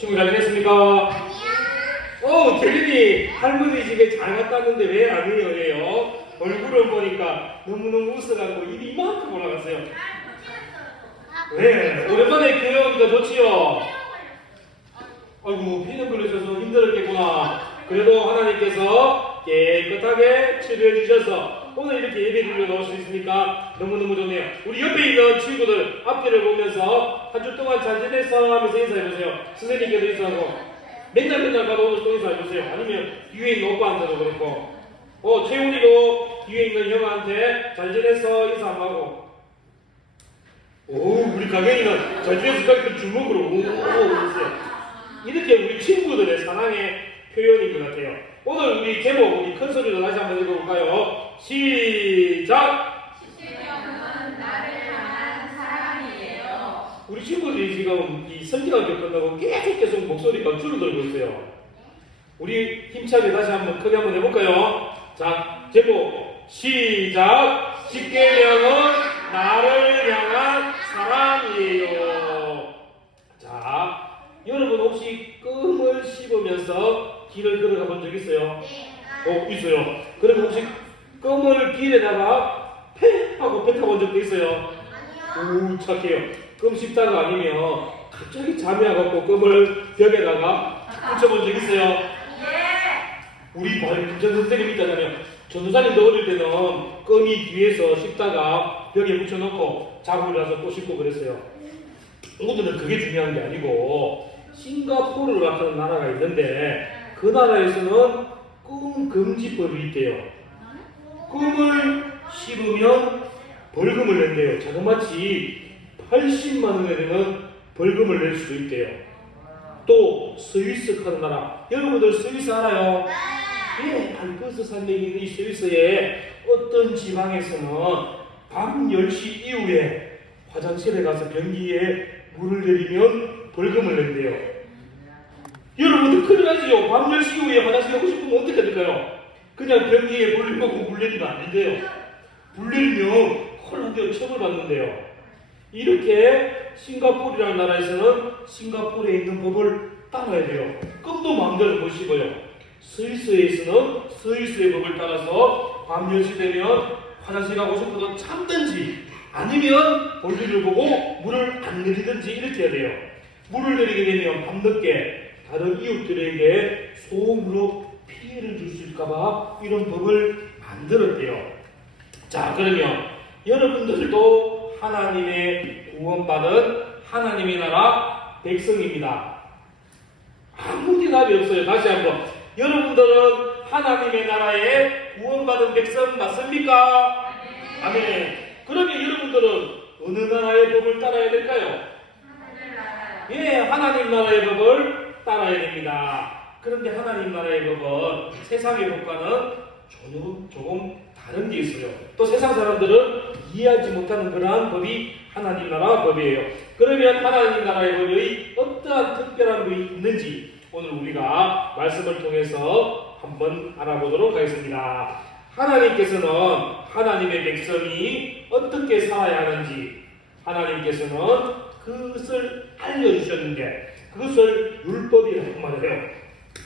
친구 잘 지냈습니까? 대리님 할머니 집에 잘 갔다 왔는데 왜 아니에요? 얼굴을 보니까 너무너무 웃어가지고 입이 이만큼 올라갔어요. 네, 오랜만에 교회 오니까 좋지요? 아이고, 폐렴 걸리셔서 힘들었겠구나. 그래도 하나님께서 깨끗하게 치료해 주셔서 오늘 이렇게 예배 드려 놓을 수 있으니까 너무너무 좋네요. 우리 옆에 있는 친구들 앞뒤를 보면서 한 주 동안 잘 지냈어 하면서 인사해보세요. 선생님께도 인사하고 맨날 가도 오늘 또 인사해보세요. 아니면 뒤에 있는 오빠한테도 그렇고 채훈이도 뒤에 있는 형한테 잘 지냈어 인사 한번 하고 우리 강현이는 잘 지냈을까 이렇게 주먹으로 그러세요. 이렇게 우리 친구들의 사랑의 표현인 것 같아요. 오늘 우리 제목 우리 큰 소리로 다시 한번 읽어볼까요? 시작! 십계명은 나를 향한 사랑이에요. 우리 친구들이 지금 이 성경학교 끝나고 계속 목소리가 줄어들고 있어요. 우리 힘차게 다시 한번 크게 한번 해볼까요? 자, 제목 시작! 십계명은 나를 향한 사랑이에요. 자, 여러분 혹시 껌을 씹으면서 길을 걸어가 본 적 있어요? 네. 있어요. 그러면 혹시 껌을 길에다가 패! 하고 뱉어본 적도 있어요? 아니요. 오, 착해요. 껌 씹다가 아니면 갑자기 잠이 와갖고 껌을 벽에다가 붙여본 적 있어요? 예. 우리 김전 선생님 있잖아요. 전도사님도 어릴 때는 껌이 귀에서 씹다가 벽에 붙여놓고 자고 일어나서 또 씹고 그랬어요. 오늘은 그게 중요한 게 아니고 싱가포르라는 나라가 있는데 그 나라에서는 껌 금지법이 있대요. 껌을 씹으면 벌금을 낸대요. 자그마치 80만 원에 되는 벌금을 낼 수도 있대요. 또 스위스 하는 나라. 여러분들 스위스 알아요? 예, 알프스 산맥이 있는 이 스위스의 어떤 지방에서는 밤 10시 이후에 화장실에 가서 변기에 물을 내리면 벌금을 낸대요. 여러분들 큰일 나지요. 밤 10시 이후에 화장실 가고 싶으면 어떻게 될까요? 그냥 변기에 물을 먹고 물 내리면 안 된대요. 물 내리면 헐한데요. 처벌받는데요. 이렇게 싱가포르라는 나라에서는 싱가포르에 있는 법을 따라야 돼요. 껌도 마음대로 못 씹어요. 스위스에서는 스위스의 법을 따라서 밤 10시 되면 화장실 가고 싶어도 참든지 아니면 볼일을 보고 물을 안 내리든지 이렇게 해야 돼요. 물을 내리게 되면 밤늦게 다른 이웃들에게 소음으로 피해를 줄 수 있을까봐 이런 법을 만들었대요. 자, 그러면 여러분들도 하나님의 구원받은 하나님의 나라 백성입니다. 아무 대답이 없어요. 다시 한번. 여러분들은 하나님의 나라에 구원받은 백성 맞습니까? 네. 아멘. 그러면 여러분들은 어느 나라의 법을 따라야 될까요? 하늘 나라요. 예, 하나님 나라의 법을 따라야 됩니다. 그런데 하나님 나라의 법은 세상의 법과는 조금 다른 게 있어요. 또 세상 사람들은 이해하지 못하는 그러한 법이 하나님 나라 법이에요. 그러면 하나님 나라의 법의 어떠한 특별한 법이 있는지 오늘 우리가 말씀을 통해서 한번 알아보도록 하겠습니다. 하나님께서는 하나님의 백성이 어떻게 살아야 하는지 하나님께서는 그것을 알려주셨는데 그것을 율법이라고 말해요.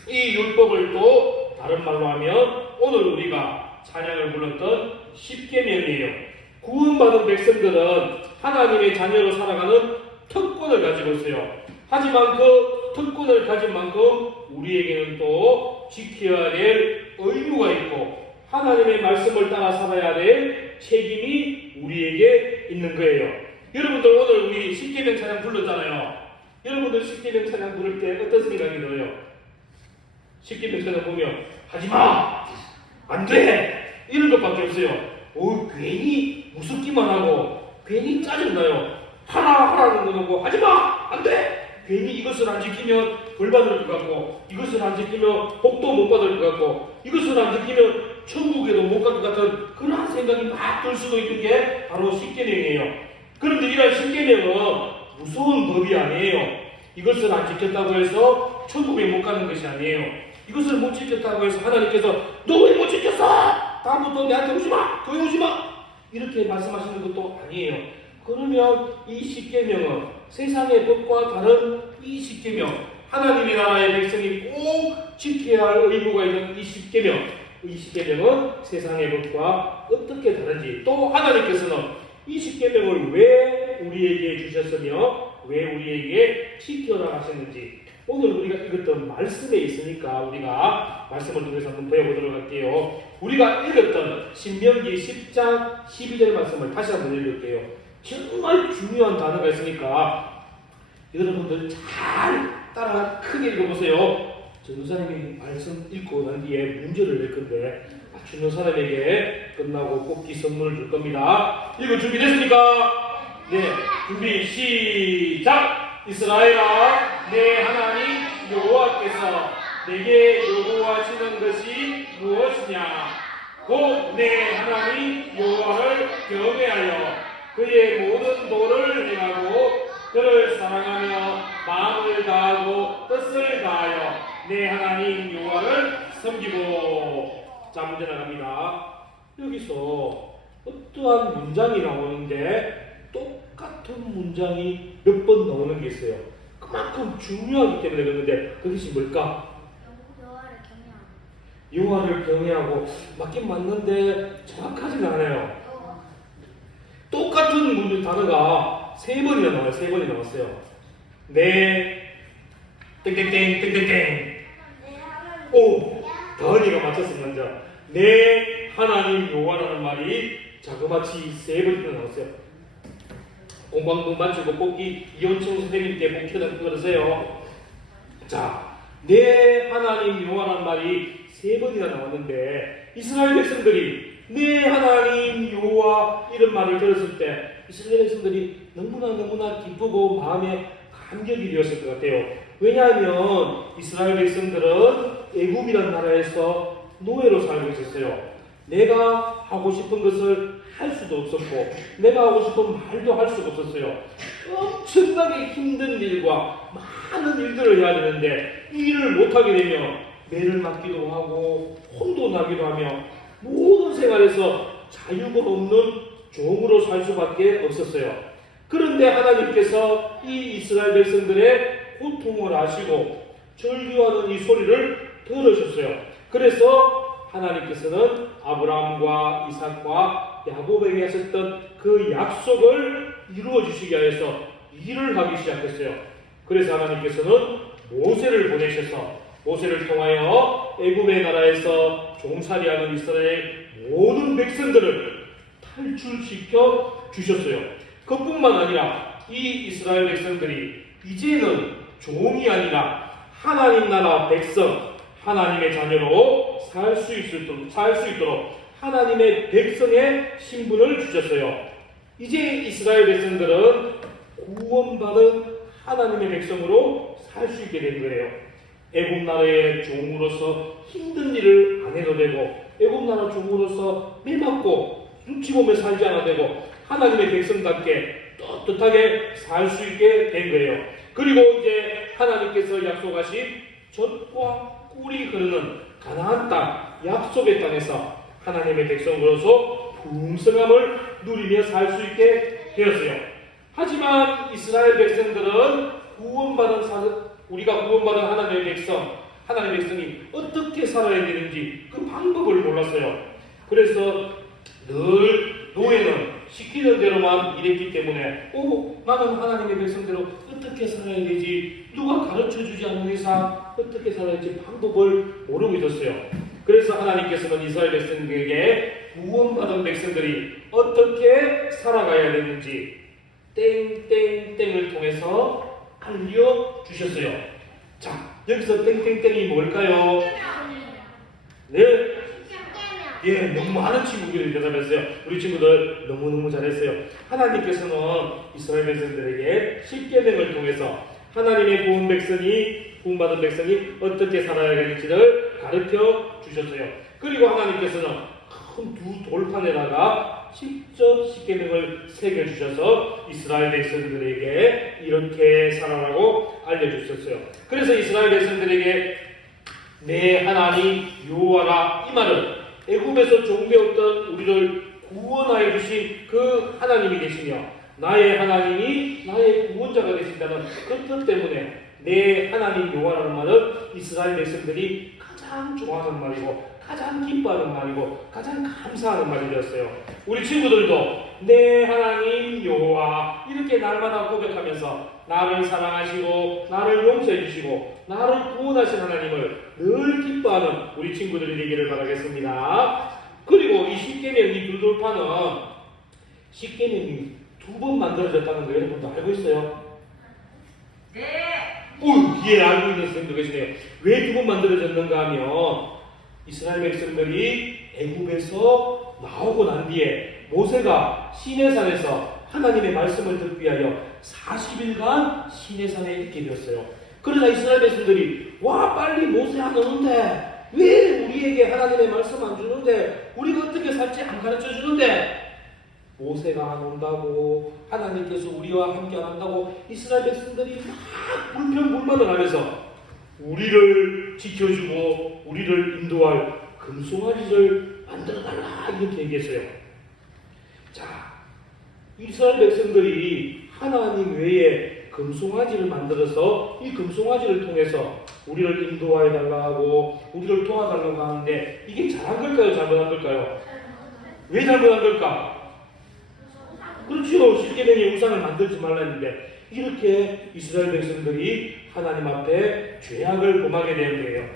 이 율법을 또 다른 말로 하면 오늘 우리가 찬양을 불렀던 십계명이에요. 구원받은 백성들은 하나님의 자녀로 살아가는 특권을 가지고 있어요. 하지만 그 특권을 가진 만큼 우리에게는 또 지켜야 될 의무가 있고 하나님의 말씀을 따라 살아야 될 책임이 우리에게 있는 거예요. 여러분들 오늘 우리 십계명 찬양 불렀잖아요. 여러분들 십계명 찬양 부를 때 어떤 생각이 들어요? 십계명 찬양 보면 하지마! 안돼! 이런 것밖에 없어요. 괜히 무섭기만 하고 괜히 짜증나요. 하라는 거고 하지마! 안돼! 괜히 이것을 안 지키면 벌 받을 것 같고 이것을 안 지키면 복도 못 받을 것 같고 이것을 안 지키면 천국에도 못 갈 것 같은 그러한 생각이 막 들 수도 있는 게 바로 십계명이에요. 그런데 이런 십계명은 무서운 법이 아니에요. 이것을 안 지켰다고 해서 천국에 못 가는 것이 아니에요. 이것을 못 지켰다고 해서 하나님께서 너 왜 못 지켰어? 다음부터 내한테 오지마! 교회 오지마! 이렇게 말씀하시는 것도 아니에요. 그러면 이 십계명은 세상의 법과 다른 이 십계명 하나님의 나라의 백성이 꼭 지켜야 할 의무가 있는 이 십계명, 이 십계명은 세상의 법과 어떻게 다른지, 또 하나님께서는 이 십계명을 왜 우리에게 주셨으며 왜 우리에게 지켜라 하셨는지, 오늘 우리가 읽었던 말씀에 있으니까 우리가 말씀을 통해서 한번 배워보도록 할게요. 우리가 읽었던 신명기 10장 12절 말씀을 다시 한번 읽을게요. 정말 중요한 단어가 있으니까 여러분들 잘 따라 크게 읽어보세요. 전도사님이 말씀 읽고 난 뒤에 문제를 낼 건데 맞추는 사람에게 끝나고 뽑기 선물을 줄 겁니다. 읽을 준비됐습니까? 네, 준비 시작! 이스라엘아, 내 하나님 여호와께서 내게 요구하시는 것이 무엇이냐? 곧 내 하나님 여호와를 경외하여 그의 모든 도를 행하고 그를 사랑하며 마음을 다하고 뜻을 다하여 내 하나님 여호와를 섬기고. 자, 문제 나갑니다. 여기서 어떠한 문장이 나오는데 똑같은 문장이 몇 번 나오는 게 있어요. 그만큼 중요하기 때문에 그러는데 그것이 뭘까? 여호와를 경외하고. 맞긴 맞는데 정확하지는 않아요. 똑같은 문제 단어가 세 번이나 나와요. 세 번이 나왔어요. 네, 땡땡땡 땡땡땡. 오, 다은이가 맞췄어. 먼저 네 하나님 여호와라는 말이 자그마치 세 번이나 나왔어요. 공부한 마치고 뽑기 이혼청 선생님께 목표를 걸으세요. 자, 내 하나님 여호와라는 말이 세 번이나 나왔는데 이스라엘 백성들이 내 하나님 여호와 이런 말을 들었을 때 이스라엘 백성들이 너무나 기쁘고 마음에 감격이 되었을 것 같아요. 왜냐하면 이스라엘 백성들은 애굽이라는 나라에서 노예로 살고 있었어요. 내가 하고 싶은 것을 할 수도 없었고 내가 하고 싶은 말도 할 수가 없었어요. 엄청나게 힘든 일과 많은 일들을 해야 되는데 이 일을 못하게 되면 매를 맞기도 하고 혼도 나기도 하며 모든 생활에서 자유가 없는 종으로 살 수밖에 없었어요. 그런데 하나님께서 이 이스라엘 백성들의 고통을 아시고 절규하는 이 소리를 들으셨어요. 그래서 하나님께서는 아브라함과 이삭과 야곱에게 하셨던 그 약속을 이루어 주시기 위해서 일을 하기 시작했어요. 그래서 하나님께서는 모세를 보내셔서 모세를 통하여 애굽의 나라에서 종살이하는 이스라엘 모든 백성들을 탈출시켜 주셨어요. 그뿐만 아니라 이 이스라엘 백성들이 이제는 종이 아니라 하나님 나라 백성, 하나님의 자녀로 살 수 있도록 하나님의 백성의 신분을 주셨어요. 이제 이스라엘 백성들은 구원받은 하나님의 백성으로 살 수 있게 된 거예요. 애굽 나라의 종으로서 힘든 일을 안 해도 되고 애굽 나라 종으로서 매맞고 눈치 보며 살지 않아도 되고 하나님의 백성답게 떳떳하게 살 수 있게 된 거예요. 그리고 이제 하나님께서 약속하신 젖과 꿀이 흐르는 가나안 땅, 약속의 땅에서 하나님의 백성으로서 풍성함을 누리며 살 수 있게 되었어요. 하지만 이스라엘 백성들은 우리가 구원받은 하나님의 백성, 하나님의 백성이 어떻게 살아야 되는지 그 방법을 몰랐어요. 그래서 늘 노예는 시키는 대로만 일했기 때문에 나는 하나님의 백성대로 어떻게 살아야 되지? 누가 가르쳐주지 않는 이상 어떻게 살아야 할지 방법을 모르고 있었어요. 그래서 하나님께서는 이스라엘 백성에게 구원받은 백성들이 어떻게 살아가야 되는지 땡땡땡을 통해서 알려주셨어요. 자, 여기서 땡땡땡이 뭘까요? 네? 예, 너무 많은 친구들이 대답했어요. 우리 친구들 너무너무 잘했어요. 하나님께서는 이스라엘 백성들에게 십계명을 통해서 하나님의 구원받은 백성이 어떻게 살아야 되는지를 가르쳐 주셨어요. 그리고 하나님께서는 큰 두 돌판에다가 직접 십계명을 새겨 주셔서 이스라엘 백성들에게 이렇게 살아라고 알려주셨어요. 그래서 이스라엘 백성들에게 내 하나님 여호와라, 이 말은 애굽에서 종되었던 우리를 구원하여 주신 그 하나님이 되시며 나의 하나님이 나의 구원자가 되신다는 그 뜻 때문에 내 하나님 여호와라는 말은 이스라엘 백성들이 가장 좋아하는 말이고 가장 기뻐하는 말이고 가장 감사하는 말이 되었어요. 우리 친구들도 내 하나님 여호와 이렇게 날마다 고백하면서 나를 사랑하시고 나를 용서해 주시고 나를 구원하신 하나님을 늘 기뻐하는 우리 친구들이 되기를 바라겠습니다. 그리고 이 십계명 이 불돌판은 십계명이 2번 만들어졌다는 거 여러분도 알고 있어요? 네. 예, 알고 있는 선생님도 계시네요. 왜 2번 만들어졌는가 하면 이스라엘 백성들이 애굽에서 나오고 난 뒤에 모세가 시내산에서 하나님의 말씀을 듣기 위하여 40일간 시내산에 있게 되었어요. 그러자 이스라엘 백성들이 와 빨리 모세 안 오는데 왜 우리에게 하나님의 말씀 안 주는데 우리가 어떻게 살지 안 가르쳐 주는데 모세가 안 온다고 하나님께서 우리와 함께 안 한다고 이스라엘 백성들이 막 불평불만을 하면서 우리를 지켜주고 우리를 인도할 금송아지를 만들어달라 이렇게 얘기했어요. 자, 이스라엘 백성들이 하나님 외에 금송아지를 만들어서 이 금송아지를 통해서 우리를 인도하여달라 하고 우리를 도와달라고 하는데 이게 잘한 걸까요? 잘못한 걸까요? 왜 잘못한 걸까? 그렇죠. 십계명의 우상을 만들지 말라 했는데 이렇게 이스라엘 백성들이 하나님 앞에 죄악을 범하게 된 거예요.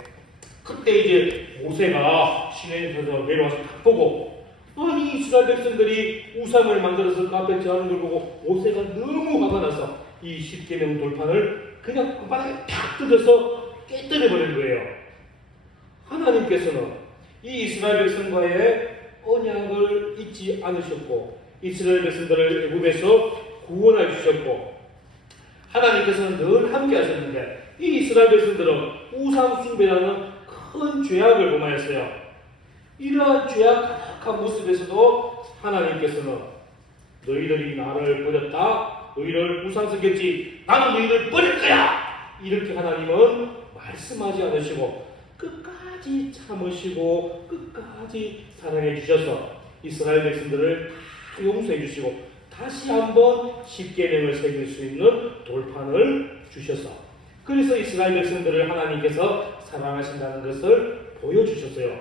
그때 이제 모세가 시내에서 내려와서 딱 보고 아니 이스라엘 백성들이 우상을 만들어서 그 앞에 저하는 걸 보고 모세가 너무 화가 나서 이 십계명 돌판을 그냥 바닥에 탁 뜯어서 깨뜨려 버린 거예요. 하나님께서는 이 이스라엘 백성과의 언약을 잊지 않으셨고 이스라엘 백성들을 애굽에서 구원해 주셨고 하나님께서는 늘 함께 하셨는데 이 이스라엘 백성들은 우상 숭배라는 큰 죄악을 범하였어요. 이러한 죄악 가득한 모습에서도 하나님께서는 너희들이 나를 버렸다. 너희를 우상 섬겼지. 나는 너희를 버릴 거야. 이렇게 하나님은 말씀하지 않으시고 끝까지 참으시고 끝까지 사랑해 주셔서 이스라엘 백성들을 다 용서해 주시고 다시 한번 십계명을 새길 수 있는 돌판을 주셔서 그래서 이스라엘 백성들을 하나님께서 사랑하신다는 것을 보여주셨어요.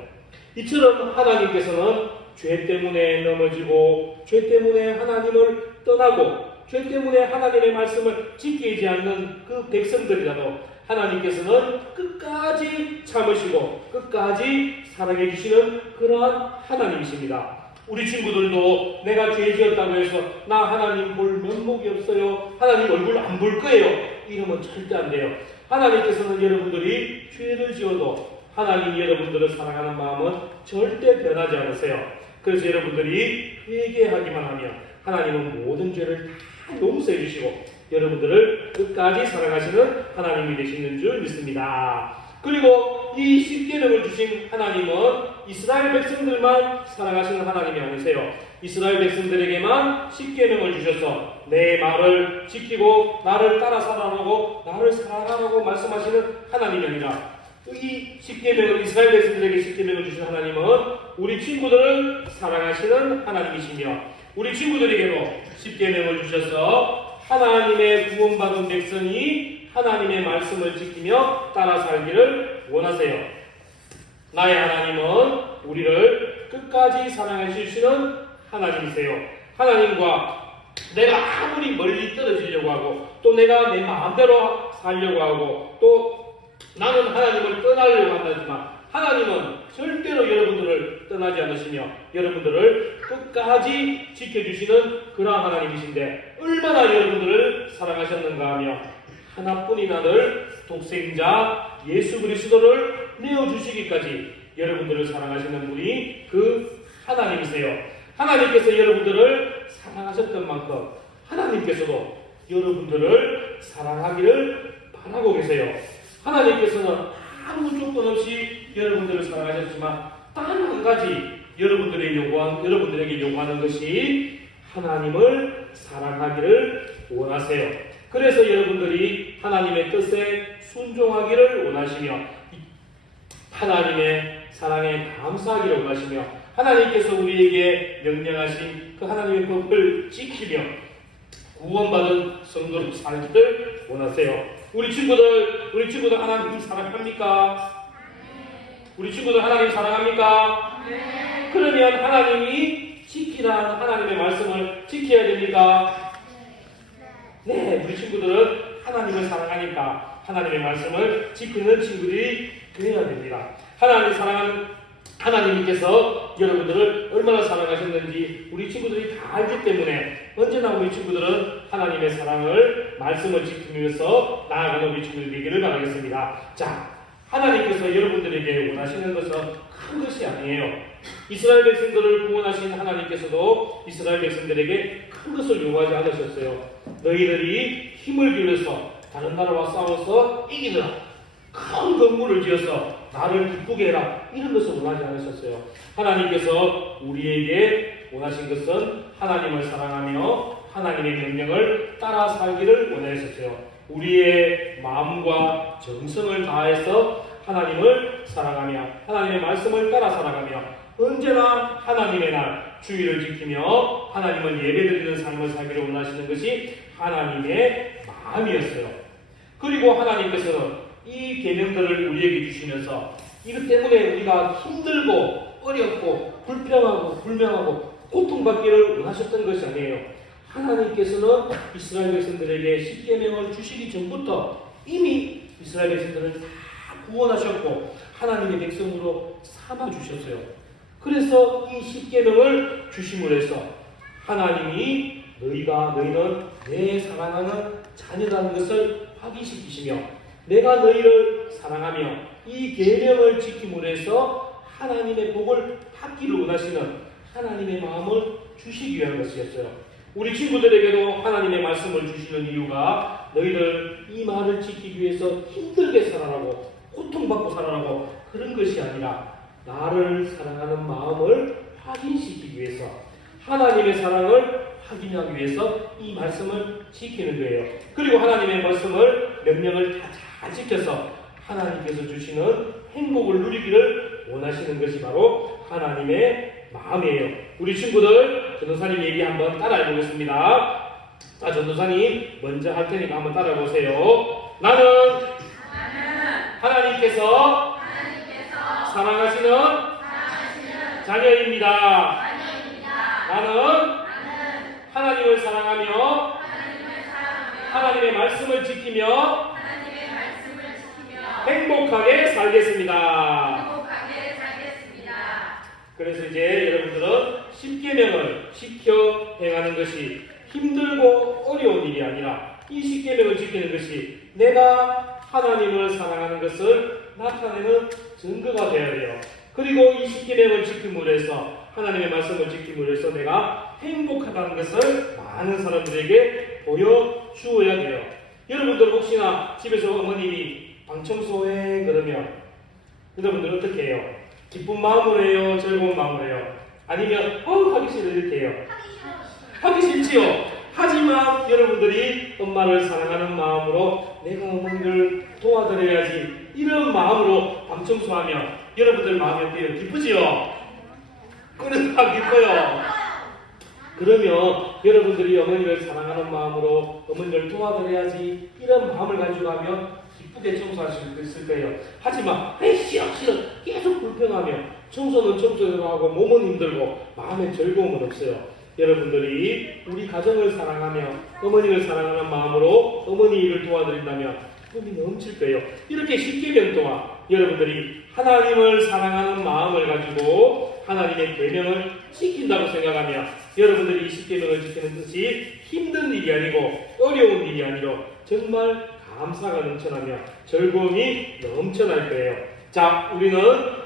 이처럼 하나님께서는 죄 때문에 넘어지고 죄 때문에 하나님을 떠나고 죄 때문에 하나님의 말씀을 지키지 않는 그 백성들이라도 하나님께서는 끝까지 참으시고 끝까지 사랑해 주시는 그러한 하나님이십니다. 우리 친구들도 내가 죄 지었다고 해서 나 하나님 볼 면목이 없어요. 하나님 얼굴 안 볼 거예요. 이러면 절대 안 돼요. 하나님께서는 여러분들이 죄를 지어도 하나님이 여러분들을 사랑하는 마음은 절대 변하지 않으세요. 그래서 여러분들이 회개하기만 하면 하나님은 모든 죄를 다 용서해 주시고 여러분들을 끝까지 사랑하시는 하나님이 되시는 줄 믿습니다. 그리고 이 십계명을 주신 하나님은 이스라엘 백성들만 사랑하시는 하나님이 아니세요. 이스라엘 백성들에게만 십계명을 주셔서 내 말을 지키고 나를 따라 살아가고 나를 사랑하라고 말씀하시는 하나님이 아니라 이 십계명을 이스라엘 백성들에게 십계명을 주신 하나님은 우리 친구들을 사랑하시는 하나님이시며 우리 친구들에게도 십계명을 주셔서 하나님의 구원받은 백성이 하나님의 말씀을 지키며 따라 살기를 원하세요. 나의 하나님은 우리를 끝까지 사랑해 주시는 하나님이세요. 하나님과 내가 아무리 멀리 떨어지려고 하고 또 내가 내 마음대로 살려고 하고 또 나는 하나님을 떠나려고 한다지만 하나님은 절대로 여러분들을 떠나지 않으시며 여러분들을 끝까지 지켜주시는 그러한 하나님이신데 얼마나 여러분들을 사랑하셨는가 하며 하나뿐인 아들 독생자 예수 그리스도를 내어주시기까지 여러분들을 사랑하시는 분이 그 하나님이세요. 하나님께서 여러분들을 사랑하셨던 만큼 하나님께서도 여러분들을 사랑하기를 바라고 계세요. 하나님께서는 아무 조건 없이 여러분들을 사랑하셨지만 단 한 가지 여러분들에게 요구하는 것이 하나님을 사랑하기를 원하세요. 그래서 여러분들이 하나님의 뜻에 순종하기를 원하시며 하나님의 사랑에 감사하기를 원하시며 하나님께서 우리에게 명령하신 그 하나님의 법을 지키며 구원받은 성도로 살기를 원하세요. 우리 친구들 하나님 사랑합니까? 우리 친구들 하나님 사랑합니까? 그러면 하나님이 지키라는 하나님의 말씀을 지켜야 됩니까? 네, 우리 친구들은 하나님을 사랑하니까 하나님의 말씀을 지키는 친구들이 되어야 됩니다. 하나님을 사랑하는 하나님께서 여러분들을 얼마나 사랑하셨는지 우리 친구들이 다 알기 때문에 언제나 우리 친구들은 하나님의 사랑을 말씀을 지키면서 나아가는 우리 친구들이 되기를 바라겠습니다. 자, 하나님께서 여러분들에게 원하시는 것은 큰 것이 아니에요. 이스라엘 백성들을 구원하신 하나님께서도 이스라엘 백성들에게 큰 것을 요구하지 않으셨어요. 너희들이 힘을 기울여서 다른 나라와 싸워서 이기더라, 큰 건물을 지어서 나를 기쁘게 해라, 이런 것을 원하지 않으셨어요. 하나님께서 우리에게 원하신 것은 하나님을 사랑하며 하나님의 명령을 따라 살기를 원하셨어요. 우리의 마음과 정성을 다해서 하나님을 사랑하며 하나님의 말씀을 따라 살아가며 언제나 하나님의 날 주의를 지키며 하나님을 예배드리는 삶을 살기를 원하시는 것이 하나님의 마음이었어요. 그리고 하나님께서는 이 계명들을 우리에게 주시면서 이것 때문에 우리가 힘들고 어렵고 불평하고 불명하고 고통받기를 원하셨던 것이 아니에요. 하나님께서는 이스라엘 백성들에게 십계명을 주시기 전부터 이미 이스라엘 백성들을 다 구원하셨고 하나님의 백성으로 삼아주셨어요. 그래서 이 십계명을 주심으로 해서 하나님이 너희는 내 사랑하는 자녀라는 것을 확인시키시며 내가 너희를 사랑하며 이 계명을 지킴으로 해서 하나님의 복을 받기를 원하시는 하나님의 마음을 주시기 위한 것이었어요. 우리 친구들에게도 하나님의 말씀을 주시는 이유가 너희들 이 말을 지키기 위해서 힘들게 살아라고 고통받고 살아라고 그런 것이 아니라 나를 사랑하는 마음을 확인시키기 위해서 하나님의 사랑을 확인하기 위해서 이 말씀을 지키는 거예요. 그리고 하나님의 말씀을 명령을 다 잘 지켜서 하나님께서 주시는 행복을 누리기를 원하시는 것이 바로 하나님의 마음이에요. 우리 친구들 전도사님 얘기 한번 따라해 보겠습니다. 자, 전도사님 먼저 할 테니까 한번 따라해 보세요. 나는 하나님께서 사랑하시는 자녀입니다. 나는 하나님을 사랑하며 하나님의 말씀을 지키며 행복하게 살겠습니다. 그래서 이제 여러분들은 십계명을 지켜 행하는 것이 힘들고 어려운 일이 아니라 이 십계명을 지키는 것이 내가 하나님을 사랑하는 것을 나타내는 증거가 되어야 돼요. 그리고 이 십계명을 지킴으로 해서 하나님의 말씀을 지킴으로 해서 내가 행복하다는 것을 많은 사람들에게 보여주어야 돼요. 여러분들 혹시나 집에서 어머님이 방 청소해 그러면 여러분들 어떻게 해요? 기쁜 마음으로 해요? 즐거운 마음으로 해요? 아니면 하기 싫어 이렇게 해요? 하기 싫지요? 하지만 여러분들이 엄마를 사랑하는 마음으로 내가 어머니를 도와드려야지 이런 마음으로 방 청소하면 여러분들 마음이 어때요? 기쁘지요? 그러다 기뻐요. 그러면 여러분들이 어머니를 사랑하는 마음으로 어머니를 도와드려야지 이런 마음을 가지고 하면 기쁘게 청소하실 수 있을 거예요. 하지만 싫어 계속 불평하며 청소는 청소대로 하고 몸은 힘들고 마음에 즐거움은 없어요. 여러분들이 우리 가정을 사랑하며 어머니를 사랑하는 마음으로 어머니 일을 도와드린다면 꿈이 넘칠 거예요. 이렇게 10계명 동안 여러분들이 하나님을 사랑하는 마음을 가지고 하나님의 계명을 지킨다고 생각하며 여러분들이 이 10계명을 지키는 것이 힘든 일이 아니고 어려운 일이 아니라 정말 감사가 넘쳐나며 즐거움이 넘쳐날 거예요. 자, 우리는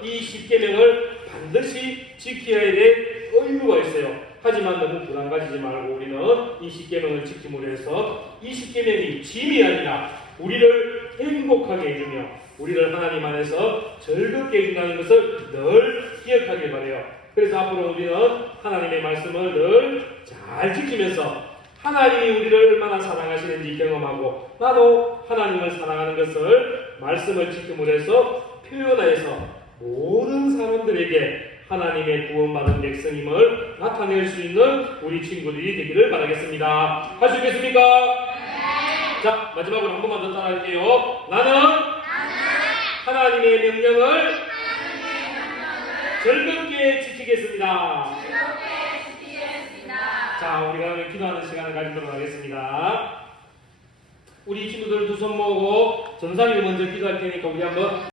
이 10계명을 반드시 지켜야 될 의무가 있어요. 하지만 너무 부담 가지지 말고 우리는 이 10계명을 지킴으로 해서 이 10계명이 짐이 아니라 우리를 행복하게 해주며 우리를 하나님 안에서 즐겁게 해준다는 것을 늘 기억하길 바라요. 그래서 앞으로 우리는 하나님의 말씀을 늘 잘 지키면서 하나님이 우리를 얼마나 사랑하시는지 경험하고 나도 하나님을 사랑하는 것을 말씀을 지킴으로 해서 표현하여서 모든 사람들에게 하나님의 구원받은 백성임을 나타낼 수 있는 우리 친구들이 되기를 바라겠습니다. 할 수 있겠습니까? 자, 마지막으로 한 번만 더 따라할게요. 나는 하나님의 명령을 즐겁게 지키겠습니다. 자, 우리가 기도하는 시간을 가지도록 하겠습니다. 우리 친구들 두 손 모으고 전사님이 먼저 기도할 테니까 우리 한번